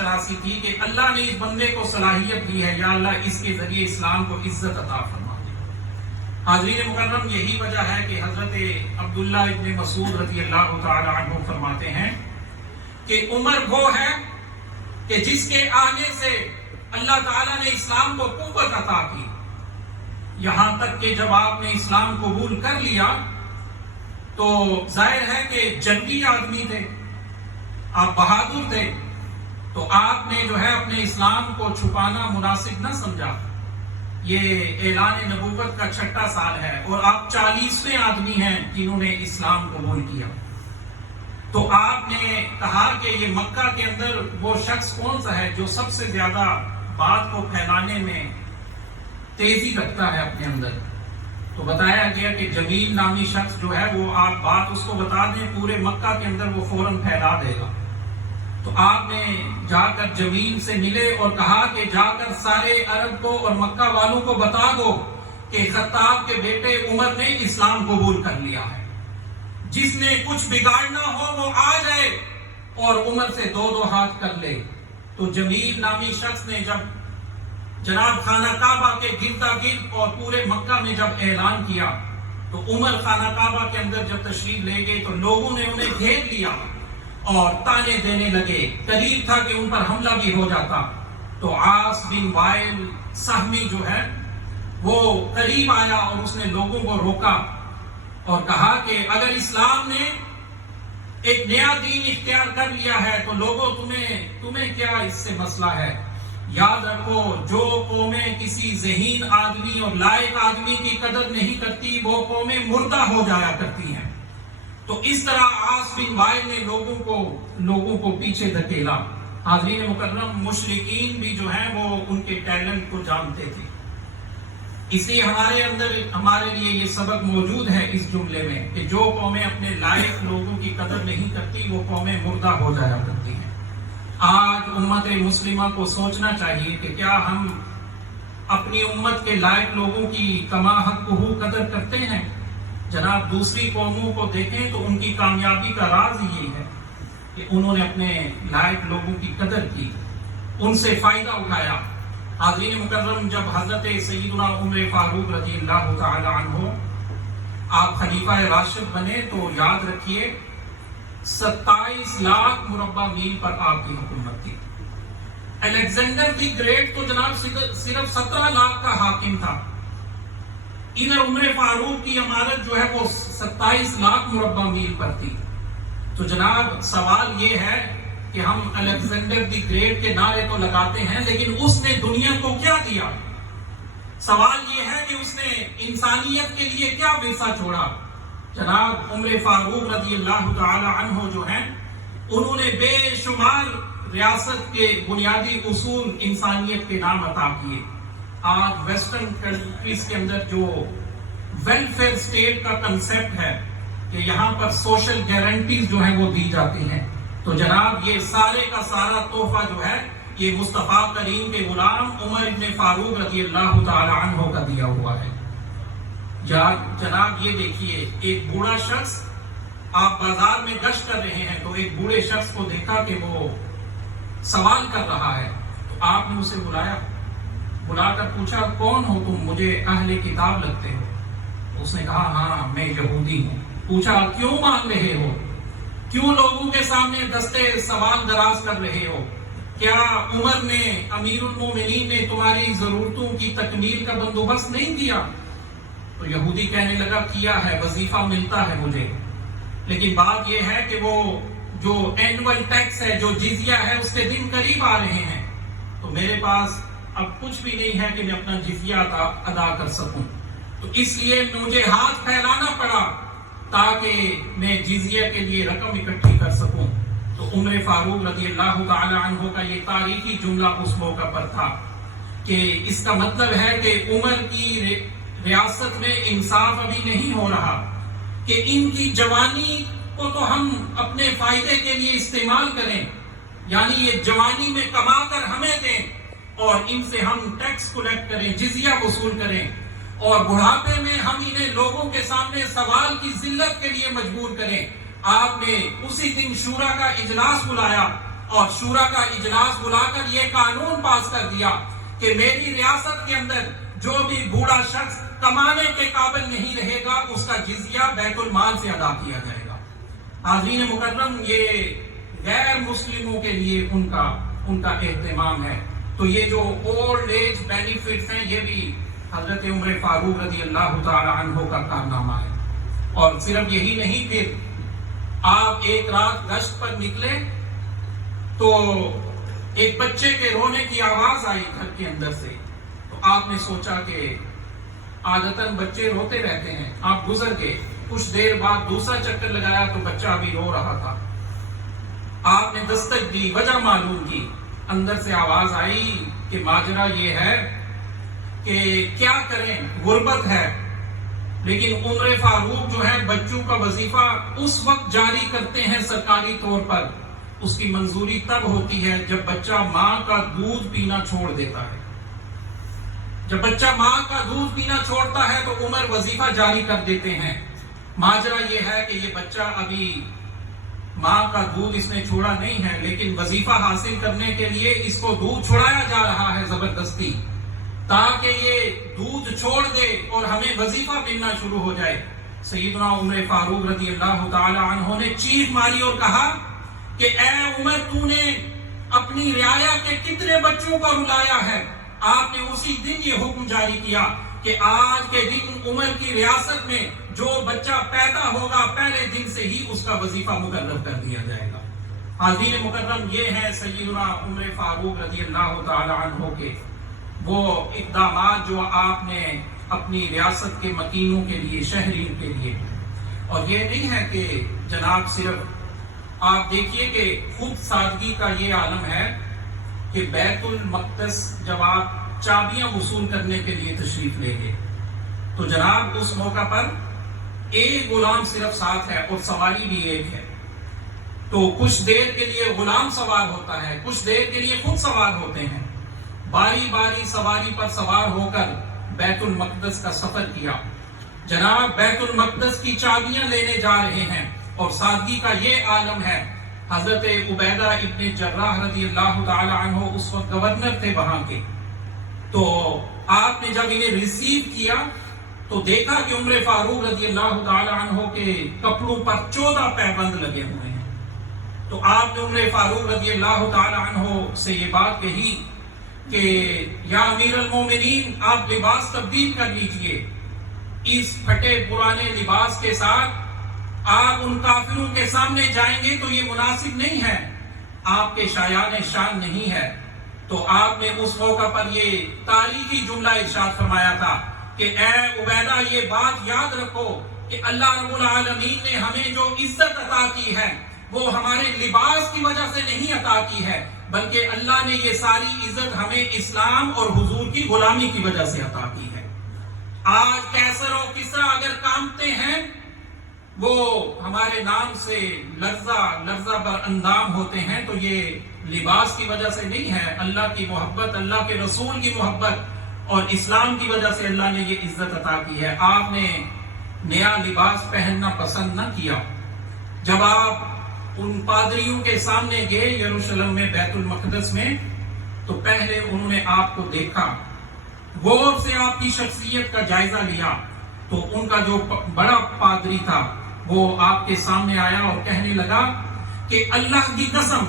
سرشناسی تھی کہ اللہ نے اس بندے کو صلاحیت دی ہے، یا اللہ اس کے ذریعے اسلام کو عزت عطا فرما دے۔ حاضرین مکرم، یہی وجہ ہے کہ حضرت عبداللہ ابن مسعود رضی اللہ تعالی عنہ فرماتے ہیں کہ عمر وہ ہے کہ جس کے آنے سے اللہ تعالیٰ نے اسلام کو قوت عطا کی، یہاں تک کہ جب آپ نے اسلام قبول کر لیا تو ظاہر ہے کہ جنگی آدمی تھے، آپ بہادر تھے، تو آپ نے جو ہے اپنے اسلام کو چھپانا مناسب نہ سمجھا۔ یہ اعلان نبوت کا 6واں سال ہے اور آپ 40ویں آدمی ہیں جنہوں نے اسلام قبول کیا۔ تو آپ نے کہا کہ یہ مکہ کے اندر وہ شخص کون سا ہے جو سب سے زیادہ بات کو پھیلانے میں تیزی رکھتا ہے اپنے اندر؟ تو بتایا گیا کہ جمیل نامی شخص جو ہے وہ آپ بات اس کو بتا دیں، پورے مکہ کے اندر وہ فوراً پھیلا دے گا۔ تو آپ نے جا کر جمیل سے ملے اور کہا کہ جا کر سارے عرب کو اور مکہ والوں کو بتا دو کہ خطاب کے بیٹے عمر نے اسلام قبول کر لیا ہے، جس نے کچھ بگاڑنا ہو وہ آ جائے اور عمر سے 2 ہاتھ کر لے۔ تو جمیل نامی شخص نے جب جناب خانہ کعبہ کے گردا گرد اور پورے مکہ میں جب اعلان کیا تو عمر خانہ کعبہ کے اندر جب تشریف لے گئے تو لوگوں نے انہیں گھیر لیا اور تانے دینے لگے، قریب تھا کہ ان پر حملہ بھی ہو جاتا۔ تو عاص بن وائل سہمی جو ہے وہ قریب آیا اور اس نے لوگوں کو روکا اور کہا کہ اگر اسلام نے ایک نیا دین اختیار کر لیا ہے تو لوگوں تمہیں کیا اس سے مسئلہ ہے؟ یاد رکھو، جو قومیں کسی ذہین آدمی اور لائق آدمی کی قدر نہیں کرتی وہ قومیں مردہ ہو جایا کرتی ہیں۔ تو اس طرح عاص بن وائل نے لوگوں کو پیچھے دھکیلا۔ حاضرین مکرم، مشرکین بھی جو ہیں وہ ان کے ٹیلنٹ کو جانتے تھے، اس لیے ہمارے لیے یہ سبق موجود ہے اس جملے میں کہ جو قومیں اپنے لائق لوگوں کی قدر نہیں کرتی وہ قومیں مردہ ہو جایا کرتی ہیں۔ آج امت مسلمہ کو سوچنا چاہیے کہ کیا ہم اپنی امت کے لائق لوگوں کی کما حق قدر کرتے ہیں؟ جناب دوسری قوموں کو دیکھیں تو ان کی کامیابی کا راز یہی ہے کہ انہوں نے اپنے لائق لوگوں کی قدر کی، ان سے فائدہ اٹھایا۔ حاضرین مکرم، جب حضرت سیدنا عمر فاروق رضی اللہ تعالی عنہ آپ خلیفہ راشد بنے تو یاد رکھیے 27 لاکھ مربع میل پر آپ کی حکومت تھی۔ الیگزینڈر دی گریٹ تو جناب صرف 17 لاکھ کا حاکم تھا، ادھر عمر فاروق کی عمارت جو ہے وہ 27 لاکھ مربع میل پر تھی۔ تو جناب سوال یہ ہے کہ ہم الیگزینڈر دی گریٹ کے نعرے تو لگاتے ہیں لیکن اس نے دنیا کو کیا دیا؟ سوال یہ ہے کہ اس نے انسانیت کے لیے کیا ورثہ چھوڑا؟ جناب عمر فاروق رضی اللہ تعالی عنہ جو ہیں انہوں نے بے شمار ریاست کے بنیادی اصول انسانیت کے نام عطا کیے۔ آج ویسٹرن کنٹریز کے اندر جو ویلفیئر اسٹیٹ کا کنسیپٹ ہے کہ یہاں پر سوشل گارنٹیز جو ہیں وہ دی جاتی ہیں، تو جناب یہ سارے کا سارا تحفہ جو ہے یہ مصطفیٰ کریم کے غلام عمر ابن فاروق رضی اللہ تعالی عنہ کا دیا ہوا ہے۔ جناب یہ دیکھیے، ایک بوڑھا شخص، آپ بازار میں گشت کر رہے ہیں تو ایک بوڑھے شخص کو دیکھا کہ وہ سوال کر رہا ہے، تو آپ نے اسے بلا کر پوچھا کون ہو تم؟ مجھے اہل کتاب لگتے ہو۔ اس نے کہا ہاں میں یہودی ہوں۔ پوچھا کیوں مانگ رہے ہو؟ کیوں لوگوں کے سامنے دستے سوال دراز کر رہے ہو؟ کیا عمر نے، امیر المومنین نے تمہاری ضرورتوں کی تکمیل کا بندوبست نہیں کیا؟ تو یہودی کہنے لگا کیا ہے، وظیفہ ملتا ہے مجھے، لیکن بات یہ ہے کہ وہ جو اینول ٹیکس ہے، جو جزیہ ہے، اس کے دن قریب آ رہے ہیں، تو میرے پاس اب کچھ بھی نہیں ہے کہ میں اپنا جزیہ ادا کر سکوں، تو اس لیے مجھے ہاتھ پھیلانا پڑا تاکہ میں جزیہ کے لیے رقم اکٹھی کر سکوں۔ تو عمر فاروق رضی اللہ تعالی عنہ کا یہ تاریخی جملہ اس موقع پر تھا کہ اس کا مطلب ہے کہ عمر کی ریاست میں انصاف ابھی نہیں ہو رہا کہ ان کی جوانی کو تو ہم اپنے فائدے کے لیے استعمال کریں، یعنی یہ جوانی میں کما کر ہمیں دیں اور ان سے ہم ٹیکس کلیکٹ کریں، جزیہ وصول کریں، اور بڑھاپے میں ہم انہیں لوگوں کے سامنے سوال کی ذلت کے لیے مجبور کریں۔ آپ نے اسی دن شورا کا اجلاس بلایا اور شورا کا اجلاس بلا کر یہ قانون پاس کر دیا کہ میری ریاست کے اندر جو بھی بوڑھا شخص کمانے کے قابل نہیں رہے گا اس کا جزیہ بیت المال سے ادا کیا جائے گا۔ حاضرین مکرم، یہ غیر مسلموں کے لیے ان کا اہتمام ہے۔ تو یہ جو اولڈ ایج بینیفٹس ہیں یہ بھی حضرت عمر فاروق رضی اللہ تعالی عنہ کا کارنامہ ہے۔ اور صرف یہی نہیں، پھر آپ ایک رات گشت پر نکلے تو ایک بچے کے رونے کی آواز آئی گھر کے اندر سے۔ تو آپ نے سوچا کہ عادتاً بچے روتے رہتے ہیں، آپ گزر گئے۔ کچھ دیر بعد دوسرا چکر لگایا تو بچہ ابھی رو رہا تھا۔ آپ نے دستک دی، وجہ معلوم کی، اندر سے آواز آئی کہ ماجرا یہ ہے کہ کیا کریں، غربت ہے۔ لیکن عمر فاروق جو ہے بچوں کا وظیفہ اس وقت جاری کرتے ہیں سرکاری طور پر، اس کی منظوری تب ہوتی ہے جب بچہ ماں کا دودھ پینا چھوڑ دیتا ہے۔ جب بچہ ماں کا دودھ پینا چھوڑتا ہے تو عمر وظیفہ جاری کر دیتے ہیں۔ ماجرا یہ ہے کہ یہ بچہ ابھی ماں کا دودھ اس نے چھوڑا نہیں ہے، لیکن وظیفہ حاصل کرنے کے لیے اس کو دودھ چھڑایا جا رہا ہے زبردستی، تاکہ یہ دودھ چھوڑ دے اور ہمیں وظیفہ ملنا شروع ہو جائے۔ سیدنا عمر فاروق رضی اللہ تعالی عنہ نے چیخ ماری اور کہا کہ اے عمر، تو نے اپنی رعایا کے کتنے بچوں کو رلایا ہے۔ آپ نے اسی دن یہ حکم جاری کیا کہ آج کے دن عمر کی ریاست میں جو بچہ پیدا ہوگا پہلے دن سے ہی اس کا وظیفہ مقرر کر دیا جائے گا۔ حاضرین مکرم، یہ ہے سیدنا عمر فاروق رضی اللہ تعالی عنہ کے وہ اقدامات جو آپ نے اپنی ریاست کے مکینوں کے لیے، شہریوں کے لیے۔ اور یہ نہیں ہے کہ جناب صرف آپ دیکھیے کہ خود سادگی کا یہ عالم ہے کہ بیت المقدس جب آپ چابیاں وصول کرنے کے لیے تشریف لے گئے تو جناب اس موقع پر ایک غلام صرف ساتھ ہے اور سواری بھی ایک ہے۔ تو کچھ دیر کے لیے غلام سوار ہوتا ہے، کچھ دیر کے لیے خود سوار ہوتے ہیں۔ باری باری سواری پر سوار ہو کر بیت المقدس کا سفر کیا۔ جناب بیت المقدس کی چابیاں لینے جا رہے ہیں اور سادگی کا یہ عالم ہے۔ حضرت عبیدہ ابن جراح رضی اللہ تعالی عنہ اس وقت گورنر تھے وہاں کے۔ تو آپ نے جب انہیں ریسیو کیا تو دیکھا کہ عمر فاروق رضی اللہ تعالی عنہ کے کپڑوں پر 14 پیبند لگے ہوئے ہیں۔ تو آپ نے عمر فاروق رضی اللہ تعالی عنہ سے یہ بات کہی کہ یا امیر المومنین، آپ لباس تبدیل کر لیجئے، اس پھٹے پرانے لباس کے ساتھ آپ ان کافروں کے سامنے جائیں گے تو یہ مناسب نہیں ہے، آپ کے شایان شان نہیں ہے۔ تو آپ نے اس موقع پر یہ تاریخی جملہ ارشاد فرمایا تھا کہ اے عبیدہ، یہ بات یاد رکھو کہ اللہ رب العالمین نے ہمیں جو عزت عطا کی ہے وہ ہمارے لباس کی وجہ سے نہیں عطا کی ہے، بلکہ اللہ نے یہ ساری عزت ہمیں اسلام اور حضور کی غلامی کی وجہ سے عطا کی ہے۔ آج کیسر و کسرا اگر کامتے ہیں وہ ہمارے نام سے لرزہ بر اندام ہوتے ہیں تو یہ لباس کی وجہ سے نہیں ہے، اللہ کی محبت، اللہ کے رسول کی محبت اور اسلام کی وجہ سے اللہ نے یہ عزت عطا کی ہے۔ آپ نے نیا لباس پہننا پسند نہ کیا۔ جب آپ ان پادریوں کے سامنے گئے یروشلم میں بیت المقدس میں تو پہلے انہوں نے آپ کو دیکھا، غور سے آپ کی شخصیت کا جائزہ لیا تو ان کا جو بڑا پادری تھا وہ آپ کے سامنے آیا اور کہنے لگا کہ اللہ کی قسم،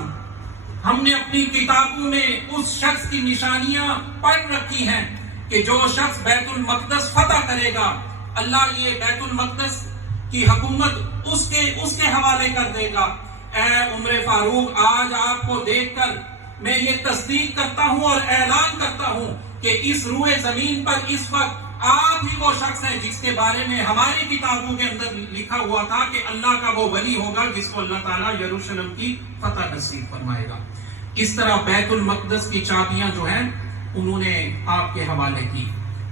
ہم نے اپنی کتابوں میں اس شخص کی نشانیاں پڑھ رکھی ہیں کہ جو شخص بیت المقدس فتح کرے گا اللہ یہ بیت المقدس کی حکومت اس کے حوالے کر دے گا۔ اے عمر فاروق، آج آپ کو دیکھ کر میں یہ تصدیق کرتا ہوں اور اعلان کرتا ہوں کہ اس روئے زمین پر اس وقت آپ ہی وہ شخص ہے جس کے بارے میں ہماری کتابوں کے اندر لکھا ہوا تھا کہ اللہ کا وہ ولی ہوگا جس کو اللہ تعالیٰ یروشلم کی فتح نصیب فرمائے گا۔ اس طرح بیت المقدس کی چابیاں جو ہیں انہوں نے آپ کے حوالے کی۔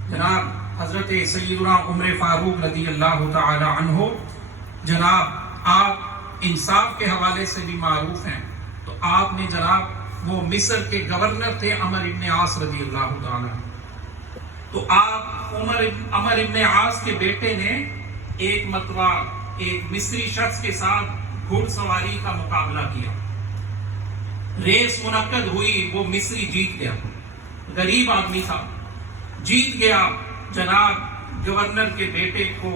جناب حضرت سیدنا عمر فاروق رضی اللہ تعالی عنہ، جناب آپ انصاف کے حوالے سے بھی معروف ہیں۔ تو آپ نے جناب وہ مصر کے گورنر تھے عمر ابن عاص رضی اللہ تعالی عنہ، تو آپ عمر ابن عاص کے بیٹے نے ایک مرتبہ ایک مصری شخص کے ساتھ گھڑ سواری کا مقابلہ کیا۔ ریس منعقد ہوئی، وہ مصری جیت گیا، غریب آدمی تھا، جیت گیا۔ جناب گورنر کے بیٹے کو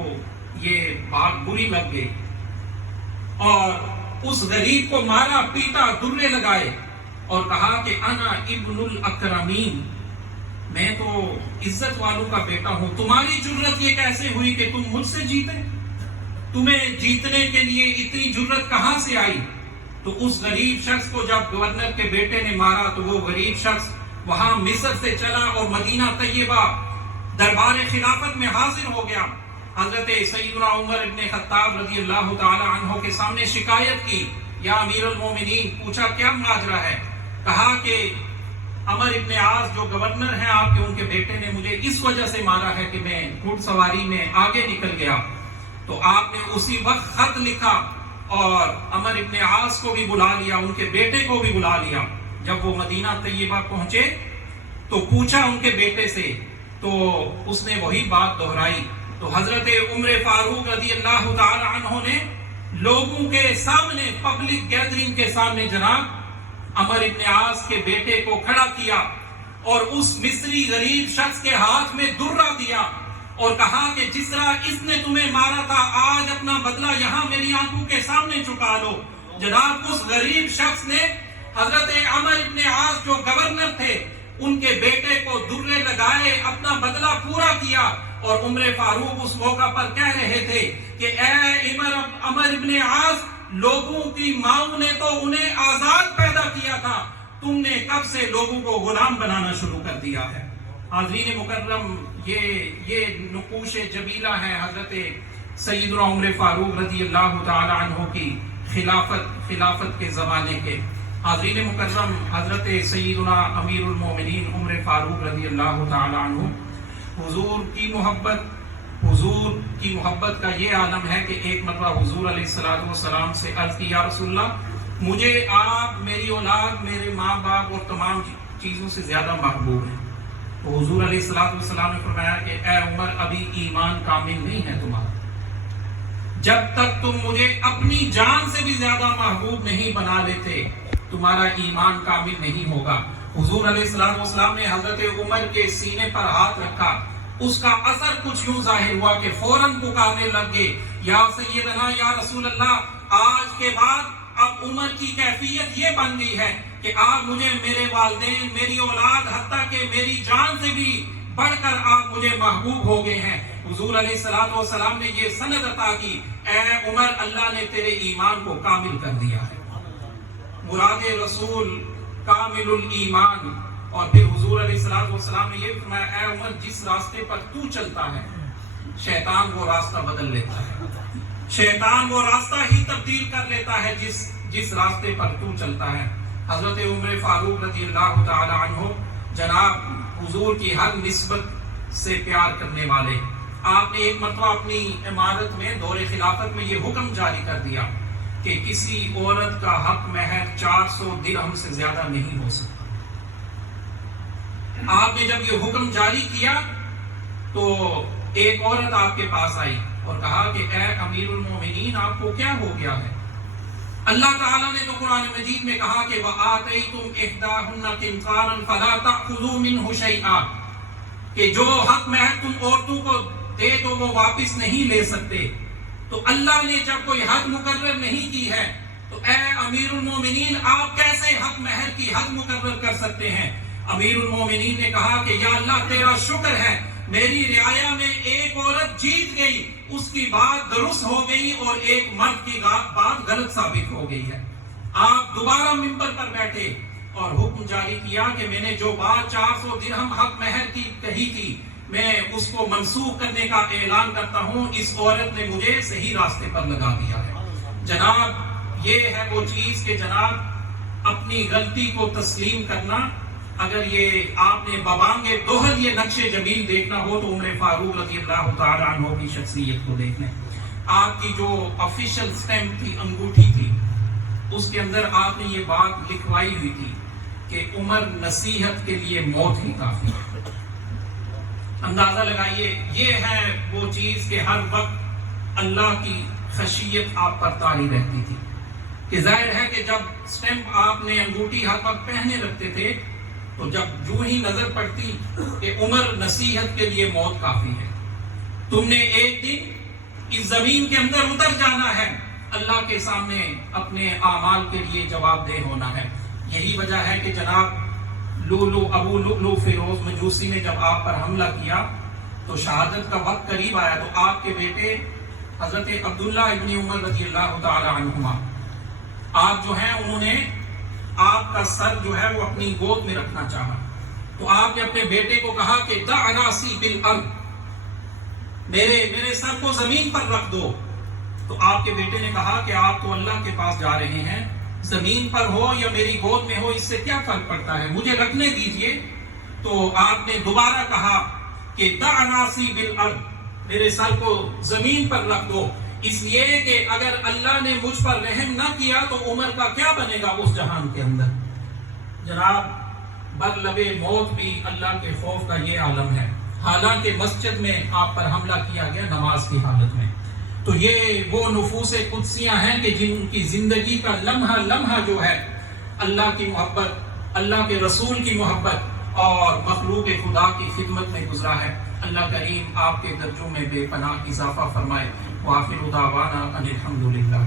یہ بات بری لگ گئی اور اس غریب کو مارا پیٹا، درے لگائے اور کہا کہ انا ابن الاکرمین، میں تو عزت والوں کا بیٹا ہوں، تمہاری جرت یہ کیسے ہوئی کہ تم مجھ سے جیتے؟ تمہیں جیتنے کے لیے اتنی جرت کہاں سے آئی؟ تو اس غریب شخص کو جب گورنر کے بیٹے نے مارا تو وہ غریب شخص وہاں مصر سے چلا اور مدینہ طیبہ دربار خلافت میں حاضر ہو گیا۔ حضرت سیدنا عمر ابن خطاب رضی اللہ تعالی عنہ کے سامنے شکایت کی، یا امیر المومنین، پوچھا کیا ماجرا ہے؟ کہا کہ عمر ابن عاص جو گورنر ہیں آپ کے، ان کے بیٹے نے مجھے اس وجہ سے مارا ہے کہ میں گھڑ سواری میں آگے نکل گیا۔ تو آپ نے اسی وقت خط لکھا اور عمر ابن عاص کو بھی بلا لیا، ان کے بیٹے کو بھی بلا لیا۔ جب وہ مدینہ طیبہ پہنچے تو پوچھا ان کے بیٹے سے، تو اس نے وہی بات دہرائی۔ تو حضرت عمر فاروق رضی اللہ تعالی عنہ نے لوگوں کے سامنے، پبلک گیدرنگ کے سامنے، جناب عمر ابن عاص کے بیٹے کو کھڑا کیا اور اس مصری غریب شخص کے ہاتھ میں درہ دیا اور کہا کہ جس طرح اس نے تمہیں مارا تھا، آج اپنا بدلہ یہاں میری آنکھوں کے سامنے چکا لو۔ جناب اس غریب شخص نے حضرت عمر ابن عاص جو گورنر تھے، ان کے بیٹے کو درے لگائے، اپنا بدلہ پورا کیا۔ اور عمر فاروق اس موقع پر کہہ رہے تھے کہ اے عمر ابن عاص، لوگوں کی ماؤں نے تو انہیں آزاد پیدا کیا تھا، تم نے کب سے لوگوں کو غلام بنانا شروع کر دیا ہے۔ حاضرین مکرم، یہ نقوش جبیلہ ہے حضرت سیدنا عمر فاروق رضی اللہ تعالی عنہ کی خلافت کے زمانے کے۔ حاضرین مکرم، حضرت سیدنا امیر المومنین عمر فاروق رضی اللہ تعالی عنہ، حضور کی محبت کا یہ عالم ہے کہ ایک مرتبہ حضور علیہ السلام سے عرض کی، یا رسول اللہ، مجھے آپ، میری اولاد، میرے ماں باپ اور تمام چیزوں سے زیادہ محبوب ہیں۔ تو حضور علیہ السلام نے فرمایا کہ اے عمر، ابھی ایمان کامل نہیں ہے تمہارا، جب تک تم مجھے اپنی جان سے بھی زیادہ محبوب نہیں بنا لیتے تمہارا ایمان کامل نہیں ہوگا۔ حضور علیہ السلام نے حضرت عمر کے سینے پر ہاتھ رکھا، اس کا اثر کچھ یوں ظاہر ہوا کہ فوراً پکارنے لگ گئے، یا سیدنا، یا رسول اللہ، آج کے بعد اب عمر کی کیفیت یہ بن گئی ہے کہ آپ مجھے، میرے والدین، میری اولاد، حتیٰ کہ میری جان سے بھی بڑھ کر آپ مجھے محبوب ہو گئے ہیں۔ حضور علیہ السلام نے یہ سند عطا کی، اے عمر، اللہ نے تیرے ایمان کو کامل کر دیا ہے۔ مراد رسول کامل الایمان۔ اور پھر حضور علیہ السلام نے یہ فرمایا، اے عمر، جس راستے پر تو چلتا ہے، شیطان وہ راستہ بدل لیتا ہے، شیطان وہ راستہ ہی تبدیل کر لیتا ہے جس راستے پر تو چلتا ہے۔ حضرت عمر فاروق رضی اللہ تعالی عنہ، جناب حضور کی ہر نسبت سے پیار کرنے والے، آپ نے ایک مرتبہ اپنی عمارت میں دور خلافت میں یہ حکم جاری کر دیا کہ کسی عورت کا حق مہر 400 درہم سے زیادہ نہیں ہو سکتا۔ آپ نے جب یہ حکم جاری کیا تو ایک عورت آپ کے پاس آئی اور کہا کہ اے امیر المومنین، آپ کو کیا ہو گیا ہے؟ اللہ تعالیٰ نے تو قرآن مجید میں کہا کہ وَآتَيْتُمْ إِحْدَاهُنَّ قِنْطَارًا فَلَا تَأْخُذُوا مِنْهُ شَيْئًا، کہ جو حق مہر تم عورتوں کو دے تو وہ واپس نہیں لے سکتے۔ تو اللہ نے جب کوئی حد مقرر نہیں کی ہے تو اے امیر المومنین، آپ کیسے حق مہر کی حد مقرر کر سکتے ہیں؟ امیر المومنین نے کہا کہ یا اللہ، تیرا شکر ہے، میری رعایا میں ایک عورت جیت گئی، اس کی بات درست ہو گئی اور ایک مرد کی بات غلط ثابت ہو گئی ہے۔ آپ دوبارہ ممبر پر بیٹھے اور حکم جاری کیا کہ میں نے جو بات 400 درہم حق مہر کی کہی تھی، میں اس کو منسوخ کرنے کا اعلان کرتا ہوں، اس عورت نے مجھے صحیح راستے پر لگا دیا ہے۔ جناب یہ ہے وہ چیز کہ جناب اپنی غلطی کو تسلیم کرنا۔ اگر یہ آپ نے ببانگ دوہر یہ نقش جمیل دیکھنا ہو تو عمر فاروق رضی اللہ تعالی عنہ کی شخصیت کو دیکھ لیں۔ آپ کی جو آفیشل سٹیمپ تھی، انگوٹھی تھی، اس کے اندر آپ نے یہ بات لکھوائی ہوئی تھی کہ عمر نصیحت کے لیے موت ہی کافی ہے۔ اندازہ لگائیے، یہ ہے وہ چیز کہ ہر وقت اللہ کی خشیت آپ پر طاری رہتی تھی۔ کہ ظاہر ہے کہ جب سٹیمپ آپ نے انگوٹھی ہر وقت پہننے لگتے تھے تو جب جو ہی نظر پڑتی کہ عمر نصیحت کے لیے موت کافی ہے، تم نے ایک دن اس زمین کے اندر اتر جانا ہے، اللہ کے سامنے اپنے اعمال کے لیے جواب دہ ہونا ہے۔ یہی وجہ ہے کہ جناب ابو لؤلؤ فیروز مجوسی نے جب آپ پر حملہ کیا تو شہادت کا وقت قریب آیا تو آپ کے بیٹے حضرت عبداللہ ابن عمر رضی اللہ تعالی عنہما آپ جو ہیں انہوں نے آپ کا سر جو ہے وہ اپنی گود میں رکھنا چاہا، تو آپ نے اپنے بیٹے کو کہا کہ دع راسی بالارض، میرے سر کو زمین پر رکھ دو۔ تو آپ کے بیٹے نے کہا کہ آپ تو اللہ کے پاس جا رہے ہیں، زمین پر ہو یا میری گود میں ہو اس سے کیا فرق پڑتا ہے، مجھے رکھنے دیجئے۔ تو آپ نے دوبارہ کہا کہ دع راسی بالارض، میرے سر کو زمین پر رکھ دو، اس لیے کہ اگر اللہ نے مجھ پر رحم نہ کیا تو عمر کا کیا بنے گا اس جہان کے اندر۔ جناب برلب موت بھی اللہ کے خوف کا یہ عالم ہے، حالانکہ مسجد میں آپ پر حملہ کیا گیا نماز کی حالت میں۔ تو یہ وہ نفوس قدسیاں ہیں کہ جن کی زندگی کا لمحہ لمحہ جو ہے اللہ کی محبت، اللہ کے رسول کی محبت اور مخلوق خدا کی خدمت میں گزرا ہے۔ اللہ کریم آپ کے درجوں میں بے پناہ اضافہ فرمائے۔ وآخر دعوانا ان الحمد للہ۔